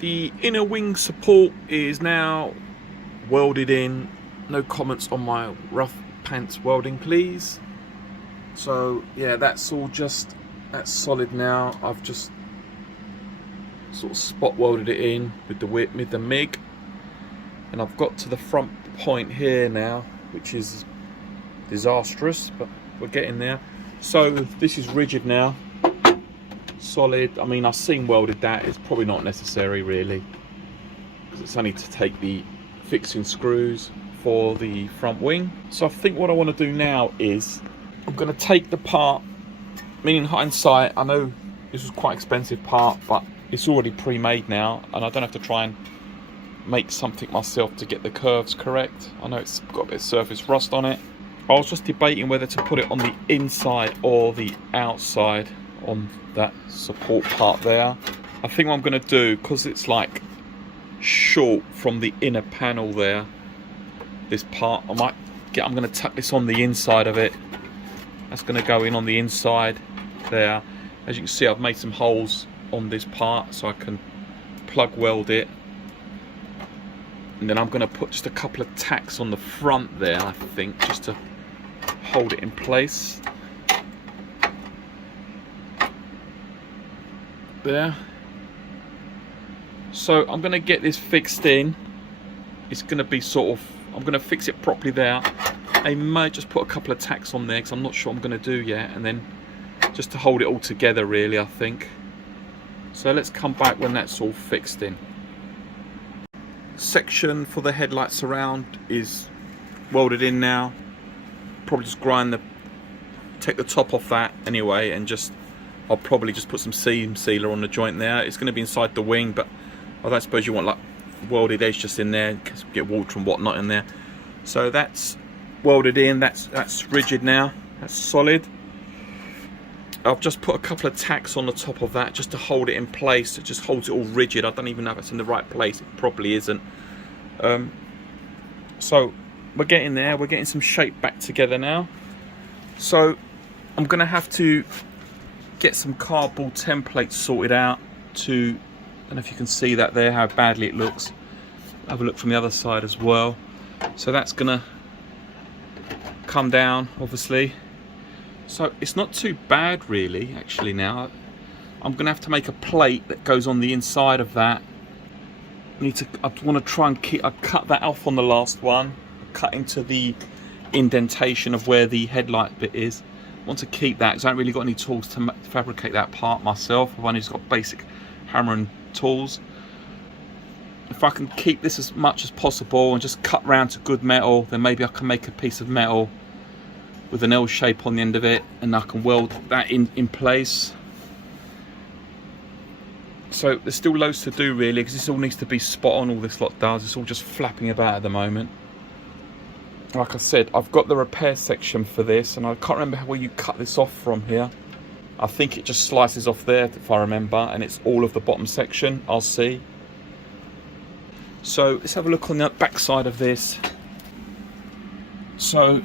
The inner wing support is now welded in. No comments on my rough pants welding, please. So yeah, that's solid now. I've just sort of spot welded it in with the MIG, and I've got to the front point here now, which is disastrous, but we're getting there. So this is rigid now, solid. I mean, I've seen welded that. It's probably not necessary really, because it's only to take the fixing screws for the front wing. So I think what I want to do now is I'm going to take the part, meaning hindsight, I know this was quite expensive part, but it's already pre-made now, and I don't have to try and make something myself to get the curves correct. I know it's got a bit of surface rust on it. I was just debating whether to put it on the inside or the outside on that support part there. I think what I'm going to do, because it's like short from the inner panel there, this part, I'm going to tuck this on the inside of it. That's going to go in on the inside there. As you can see, I've made some holes on this part so I can plug weld it, and then I'm going to put just a couple of tacks on the front there, I think, just to hold it in place there. So I'm going to get this fixed in. It's going to be sort of, I'm going to fix it properly there. I might just put a couple of tacks on there because I'm not sure I'm going to do yet, and then just to hold it all together really, I think. So let's come back when that's all fixed in. Section for the headlight surround is welded in now. Probably just take the top off that anyway, and I'll probably just put some seam sealer on the joint there. It's going to be inside the wing, but I don't suppose you want like welded edge just in there because you get water and whatnot in there. So that's welded in. That's rigid now. That's solid. I've just put a couple of tacks on the top of that just to hold it in place. It just holds it all rigid. I don't even know if it's in the right place. It probably isn't. So we're getting there. We're getting some shape back together now. So I'm going to have to get some cardboard templates sorted out to, I don't know if you can see that there, how badly it looks. Have a look from the other side as well. So that's going to come down, obviously. So it's not too bad really, actually. Now I'm going to have to make a plate that goes on the inside of that. I want to try and I cut that off on the last one, cut into the indentation of where the headlight bit is. I want to keep that because I haven't really got any tools to fabricate that part myself. I've only just got basic hammer and tools. If I can keep this as much as possible and just cut round to good metal, then maybe I can make a piece of metal with an L shape on the end of it, and I can weld that in place. So there's still loads to do really, because this all needs to be spot on. All this lot does, it's all just flapping about at the moment. Like I said, I've got the repair section for this, and I can't remember where you cut this off from here. I think it just slices off there if I remember, and it's all of the bottom section. I'll see. So let's have a look on the back side of this. So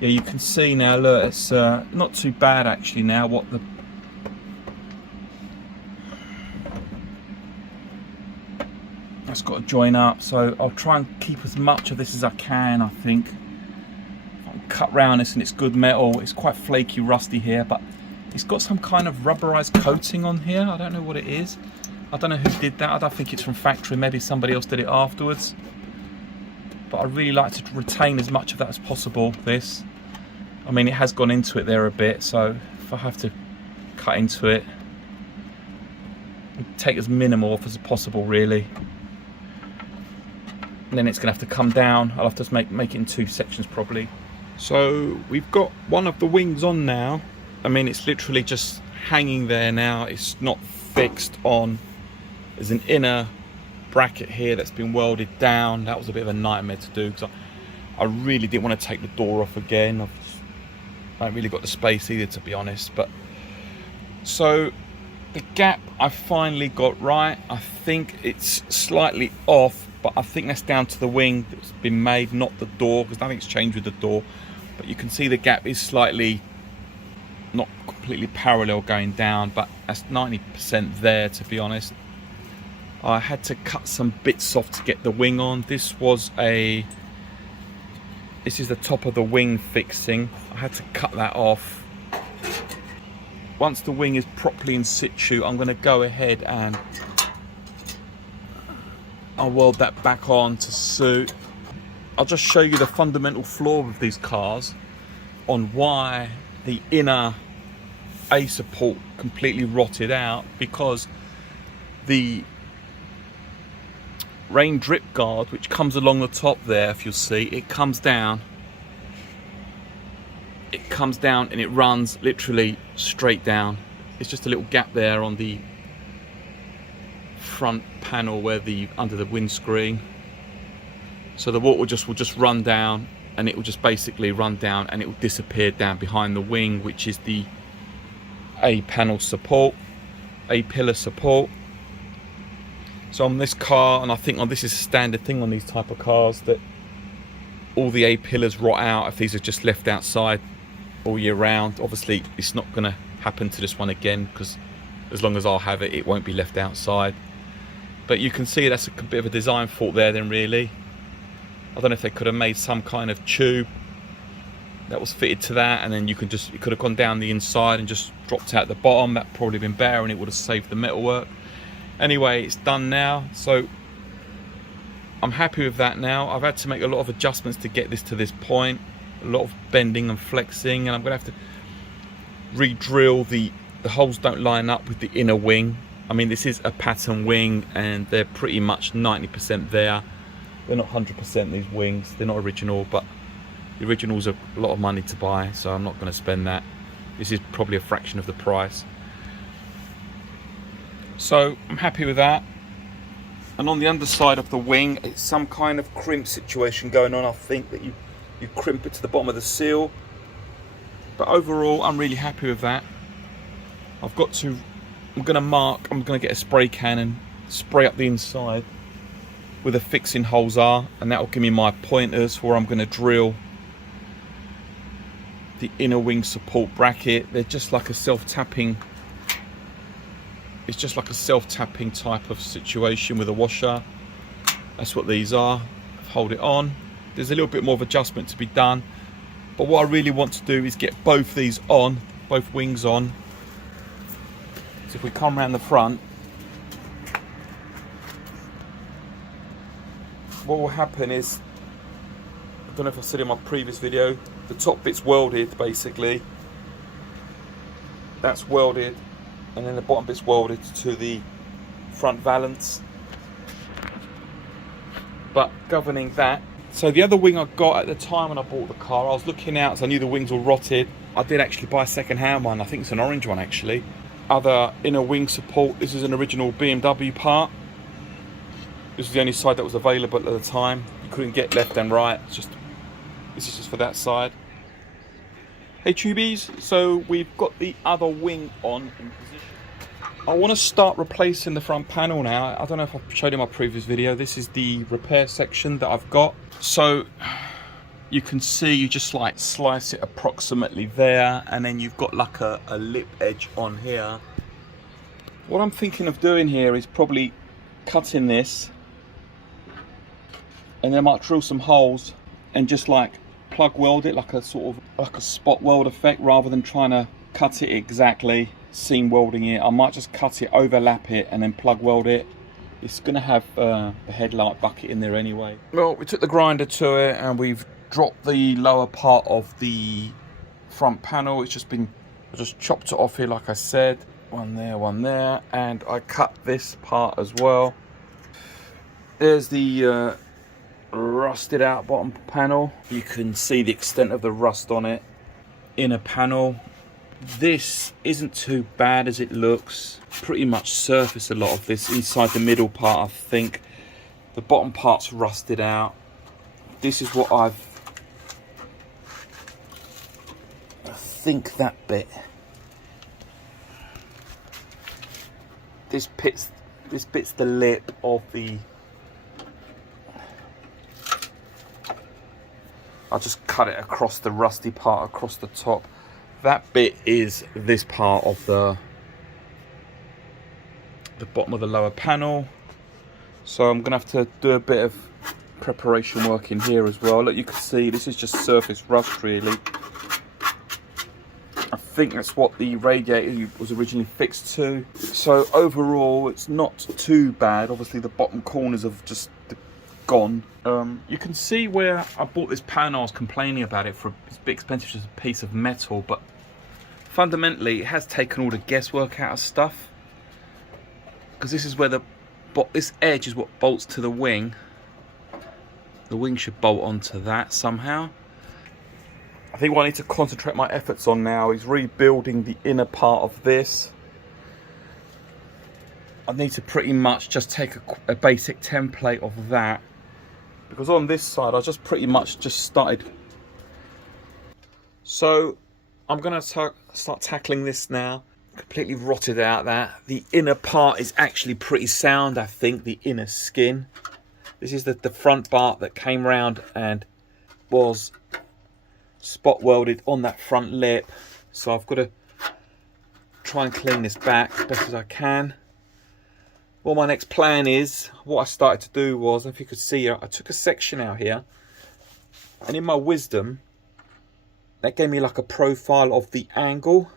yeah, you can see now, look, it's not too bad actually now. That's got to join up, so I'll try and keep as much of this as I can, I think. I'll cut round this, and it's good metal. It's quite flaky, rusty here, but it's got some kind of rubberized coating on here. I don't know what it is. I don't know who did that. I don't think it's from factory. Maybe somebody else did it afterwards. But I really like to retain as much of that as possible, this. I mean, it has gone into it there a bit, so if I have to cut into it, take as minimal off as possible, really. And then it's going to have to come down. I'll have to make it in two sections, probably. So we've got one of the wings on now. I mean, it's literally just hanging there now. It's not fixed on. There's an inner bracket here that's been welded down. That was a bit of a nightmare to do because I really didn't want to take the door off again. I haven't really got the space either, to be honest. But so the gap I finally got right. I think it's slightly off, but I think that's down to the wing that's been made, not the door, because nothing's changed with the door. But you can see the gap is slightly, not completely parallel going down, but that's 90% there, to be honest. I had to cut some bits off to get the wing on. This is the top of the wing fixing. I had to cut that off. Once the wing is properly in situ, I'm going to go ahead and I'll weld that back on to suit. I'll just show you the fundamental flaw of these cars on why the inner A support completely rotted out, because the rain drip guard which comes along the top there, if you'll see, it comes down and it runs literally straight down. It's just a little gap there on the front panel where under the windscreen, so the water will just run down, and it will just basically run down and it will disappear down behind the wing, which is the A panel support, A pillar support. So on this car, and I think this is a standard thing on these type of cars, that all the A pillars rot out if these are just left outside all year round. Obviously it's not going to happen to this one again, because as long as I'll have it, it won't be left outside. But you can see that's a bit of a design fault there then, really. I don't know if they could have made some kind of tube that was fitted to that, and then it could have gone down the inside and just dropped out the bottom. That probably been better, and it would have saved the metalwork. Anyway, it's done now, so I'm happy with that now. I've had to make a lot of adjustments to get this to this point, a lot of bending and flexing, and I'm going to have to re-drill the holes. Don't line up with the inner wing. I mean, this is a pattern wing, and they're pretty much 90% there. They're not 100% these wings. They're not original, but the originals are a lot of money to buy, so I'm not going to spend that. This is probably a fraction of the price. So I'm happy with that. And on the underside of the wing, it's some kind of crimp situation going on. I think that you crimp it to the bottom of the seal. But overall, I'm really happy with that. I'm going to get a spray can and spray up the inside where the fixing holes are, and that will give me my pointers where I'm going to drill the inner wing support bracket. They're just like a self-tapping, it's just like a self-tapping type of situation with a washer. That's what these are. Hold it on. There's a little bit more of adjustment to be done, but what I really want to do is get both these on, both wings on. So if we come around the front, what will happen is, I don't know if I said in my previous video, the top bit's welded basically. That's welded, and then the bottom bit's welded to the front valance. But governing that, so the other wing I got at the time when I bought the car, I was looking out, so I knew the wings were rotted. I did actually buy a second-hand one. I think it's an orange one actually. Other inner wing support. This is an original BMW part. This was the only side that was available at the time. You couldn't get left and right. This is just for that side. Hey tubies, so we've got the other wing on in position. I want to start replacing the front panel now. I don't know if I showed in my previous video. This is the repair section that I've got. So you can see, you just like slice it approximately there, and then you've got like a lip edge on here. What I'm thinking of doing here is probably cutting this, and then I might drill some holes and just like plug weld it like a sort of like a spot weld effect, rather than trying to cut it exactly, seam welding it. I might just cut it, overlap it, and then plug weld it. It's going to have the headlight bucket in there anyway. Well, we took the grinder to it and we've dropped the lower part of the front panel. It's just been, I just chopped it off here like I said. One there, and I cut this part as well. There's the rusted out bottom panel. You can see the extent of the rust on it. Inner panel. This isn't too bad as it looks. Pretty much surface a lot of this inside the middle part, I think. The bottom part's rusted out. This is what I think that bit. This bit's the lip of the. I'll just cut it across the rusty part across the top. That bit is this part of the bottom of the lower panel. So I'm gonna have to do a bit of preparation work in here as well. Look, you can see this is just surface rust really. I think that's what the radiator was originally fixed to. So overall, it's not too bad. Obviously, the bottom corners have just gone. You can see where I bought this panel. I was complaining about it for it's a bit expensive, just a piece of metal, but fundamentally, it has taken all the guesswork out of stuff. Because this is where this edge is what bolts to the wing. The wing should bolt onto that somehow. I think what I need to concentrate my efforts on now is rebuilding the inner part of this. I need to pretty much just take a basic template of that, because on this side I just pretty much just started. So I'm going to start tackling this now. Completely rotted out that. The inner part is actually pretty sound, I think, the inner skin. This is the front part that came round and was spot welded on that front lip. So I've got to try and clean this back as best as I can. Well, my next plan is, what I started to do was, if you could see, I took a section out here, and in my wisdom, that gave me like a profile of the angle.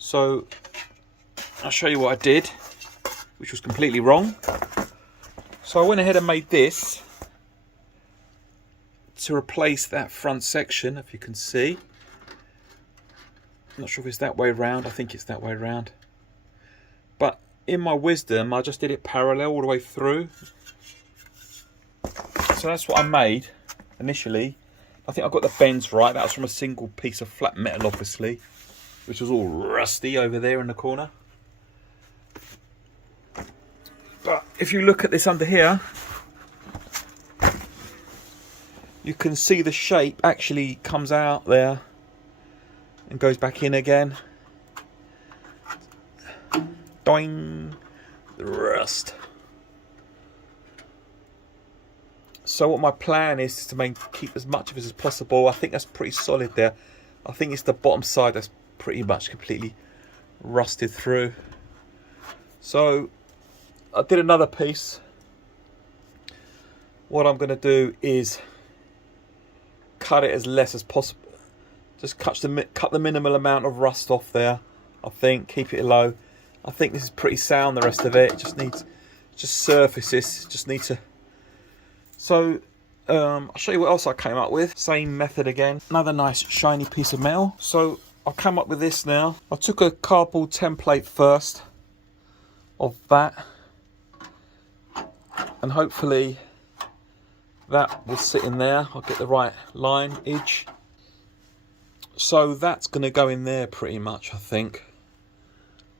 So I'll show you what I did, which was completely wrong. So I went ahead and made this to replace that front section, if you can see. I'm not sure if it's that way round. I think it's that way round. But in my wisdom, I just did it parallel all the way through. So that's what I made initially. I think I got the bends right. That was from a single piece of flat metal, obviously, which was all rusty over there in the corner. But if you look at this under here, you can see the shape actually comes out there and goes back in again. Doing the rust. So what my plan is to keep as much of it as possible. I think that's pretty solid there. I think it's the bottom side that's pretty much completely rusted through. So I did another piece. What I'm going to do is cut it as less as possible. Just cut the minimal amount of rust off there. I think keep it low. I think this is pretty sound. The rest of it just needs surfaces. Just need to. So I'll show you what else I came up with. Same method again. Another nice shiny piece of metal. So I've come up with this now. I took a cardboard template first of that, and hopefully that will sit in there. I'll get the right lineage. So that's going to go in there pretty much, I think.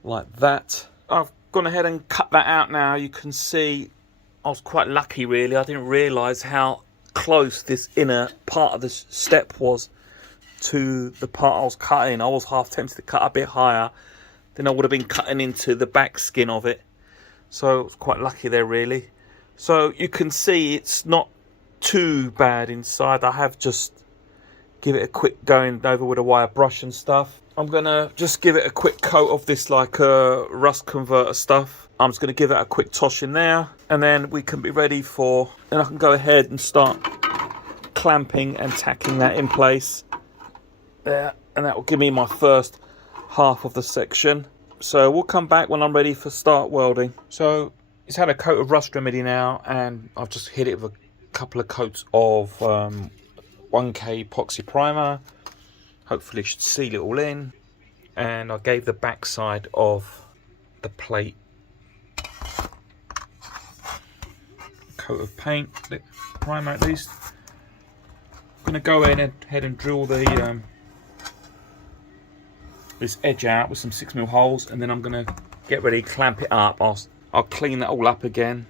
Like that. I've gone ahead and cut that out now. You can see I was quite lucky really. I didn't realise how close this inner part of the step was to the part I was cutting. I was half tempted to cut a bit higher. Then I would have been cutting into the back skin of it. So I was quite lucky there really. So you can see it's not too bad inside. I have just give it a quick going over with a wire brush and stuff. I'm gonna just give it a quick coat of this like rust converter stuff. I'm just gonna give it a quick toss in there, and then we can be ready for, and I can go ahead and start clamping and tacking that in place there, and that will give me my first half of the section. So we'll come back when I'm ready for start welding. So it's had a coat of rust remedy now, and I've just hit it with a couple of coats of 1K epoxy primer. Hopefully it should seal it all in. And I gave the back side of the plate a coat of paint, primer at least. I'm going to go in and ahead and drill the this edge out with some 6mm holes, and then I'm going to get ready to clamp it up. I'll clean that all up again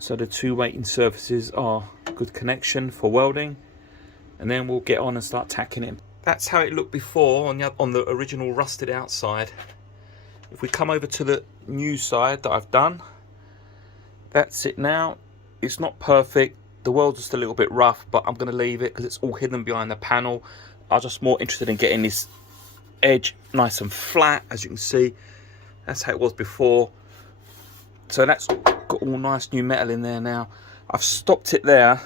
so the two weighting surfaces are a good connection for welding, and then we'll get on and start tacking it. That's how it looked before on the original rusted outside. If we come over to the new side that I've done, that's it now. It's not perfect. The weld's just a little bit rough, but I'm going to leave it because it's all hidden behind the panel. I'm just more interested in getting this edge nice and flat, as you can see. That's how it was before. So that's got all nice new metal in there now. I've stopped it there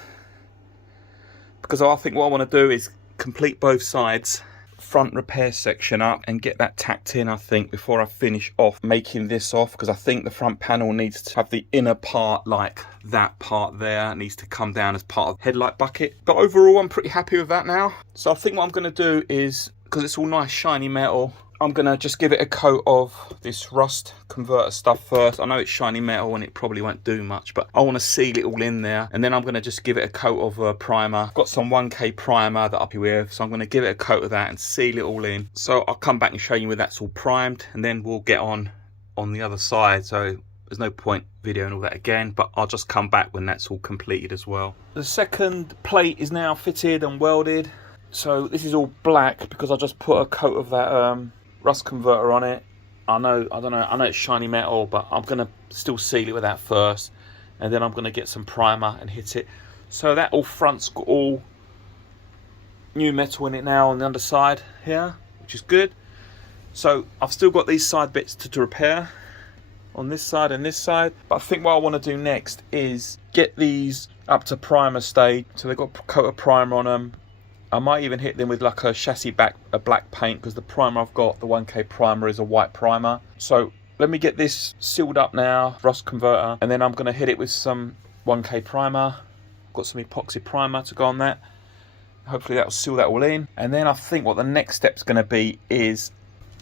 because I think what I want to do is complete both sides, front repair section up, and get that tacked in, I think, before I finish off making this off, because I think the front panel needs to have the inner part, like that part there, it needs to come down as part of the headlight bucket. But overall, I'm pretty happy with that now. So I think what I'm going to do is, because it's all nice shiny metal, I'm going to just give it a coat of this rust converter stuff first. I know it's shiny metal and it probably won't do much, but I want to seal it all in there. And then I'm going to just give it a coat of primer. I've got some 1K primer that I'll be with, so I'm going to give it a coat of that and seal it all in. So I'll come back and show you when that's all primed, and then we'll get on the other side. So there's no point videoing all that again, but I'll just come back when that's all completed as well. The second plate is now fitted and welded. So this is all black because I just put a coat of that rust converter on it. I know it's shiny metal, but I'm gonna still seal it with that first, and then I'm gonna get some primer and hit it. So that all front's got all new metal in it now on the underside here, which is good. So I've still got these side bits to repair on this side and this side, but I think what I want to do next is get these up to primer stage. So they've got a coat of primer on them. I might even hit them with like a chassis black paint, because the primer I've got, the 1K primer, is a white primer. So let me get this sealed up now, rust converter, and then I'm going to hit it with some 1K primer. I've got some epoxy primer to go on that. Hopefully that will seal that all in. And then I think what the next step's going to be is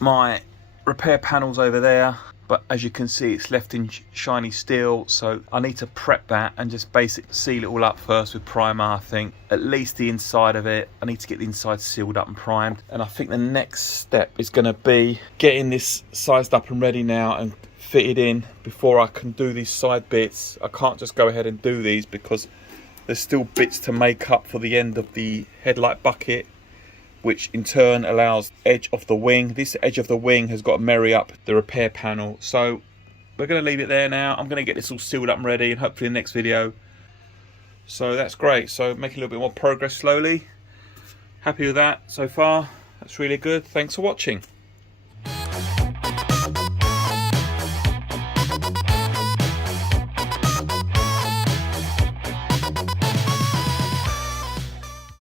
my repair panels over there. But as you can see, it's left in shiny steel, so I need to prep that and just basically seal it all up first with primer. I think at least the inside of it, I need to get the inside sealed up and primed. And I think the next step is going to be getting this sized up and ready now and fitted in before I can do these side bits. I can't just go ahead and do these because there's still bits to make up for the end of the headlight bucket, which in turn allows edge of the wing. This edge of the wing has got to marry up the repair panel. So we're going to leave it there now. I'm going to get this all sealed up and ready, and hopefully in the next video. So that's great. So making a little bit more progress slowly. Happy with that so far. That's really good. Thanks for watching.